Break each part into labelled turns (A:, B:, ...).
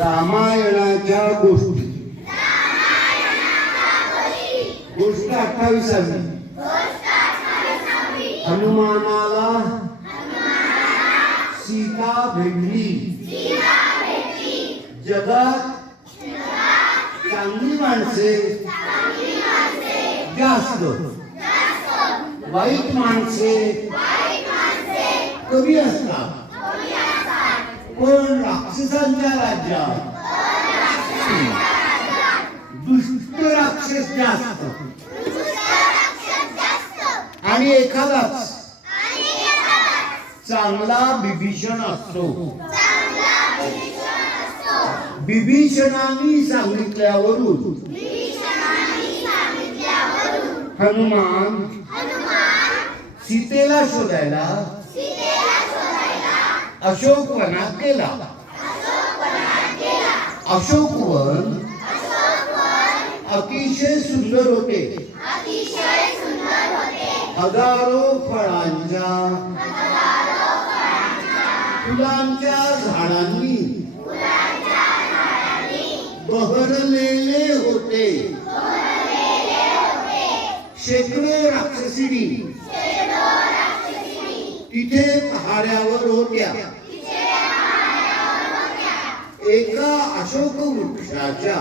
A: रामायणाच्या गोष्टी. गोष्ट अठ्ठावीसावी. हनुमानाला सीता भेटली. जगात चांगली माणसे जास्त. वाईट माणसे कमी असतात. पण राक्षसांच्या राज्यात दुष्ट राक्षस जास्त आणि एखादाच चांगला बिभीषण असतो. बिभीषणाने सांगितल्यावरून हनुमान सीतेला शोधायला अशोकवनात गेला. अशोकवन अतिशय सुंदर होते. हजारो फळांच्या फुलांच्या झाडांनी बहरलेले होते. शेकडो राक्षसिनी तिथे पहाऱ्यावर होत्या. एका अशोक वृक्षाच्या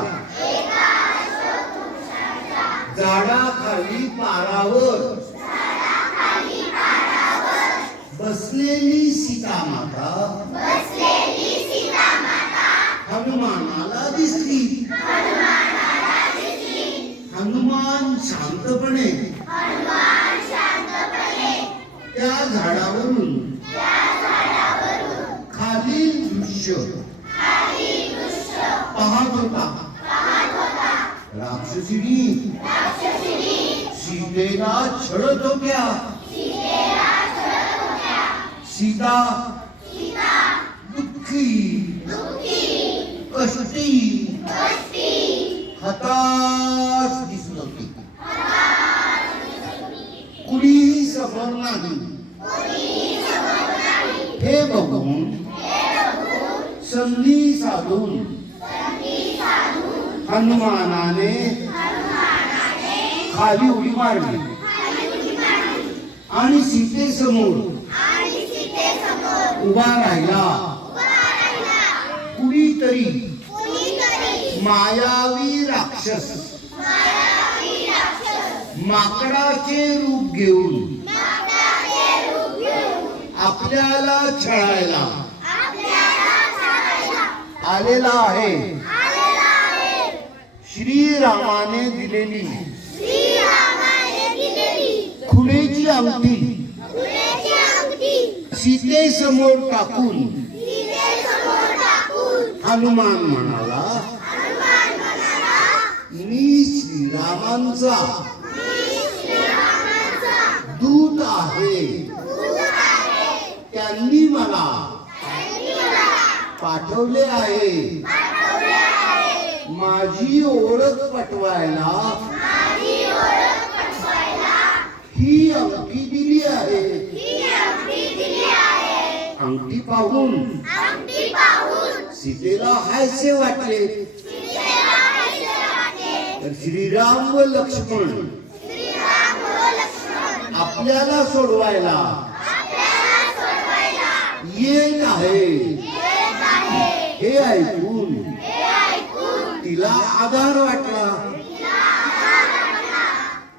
A: झाडाखाली पारावर बसलेली सीता माता हनुमानाला दिसली. हनुमान शांतपणे झाडावरून. खालील दृश्य. पाहत होता. राक्षसीनी. सीतेला छळत होत्या. सीता. दुःखी. कष्टी. हताश दिसत होती. कुणीही सफर नाही. संधी साधून. हनुमानाने खाली उडी मारली. आणि सीतेसमोर उभा राहिला. कुणीतरी मायावी राक्षस. माकडाचे रूप घेऊन आपल्याला छळायला. आलेला आहे. श्रीरामाने दिलेली. खुलेची अंगठी. सीतेसमोर टाकून. हनुमान म्हणाला मी श्रीरामांचा दूत आहे. त्यांनी मला पाठवले आहे. माझी ओळख पटवायला ही अंगठी दिली आहे. अंगठी पाहून सीतेला हायसे वाटले. तर श्रीराम व लक्ष्मण आपल्याला सोडवायला येत आहे. हे ऐकून. तिला आधार वाटला.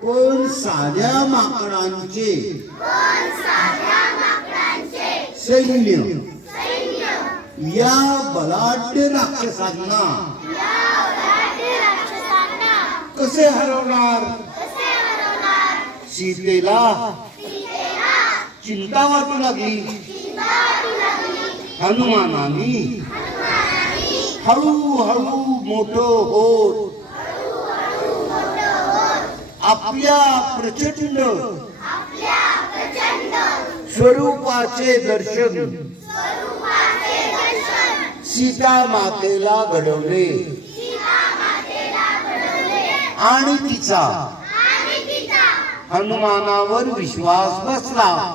A: पण साध्या माकडांचे. सैन्य. या बलाढ्य राक्षसांना. कसे हरवणार? सीतेला. चिंता वाटू लागली. हनुमानानी. हळूहळू मोठ होत. आपल्या प्रचंड स्वरूपाचे दर्शन. सीता मातेला घडवले. आणि तिचा. हनुमानावर विश्वास बसला.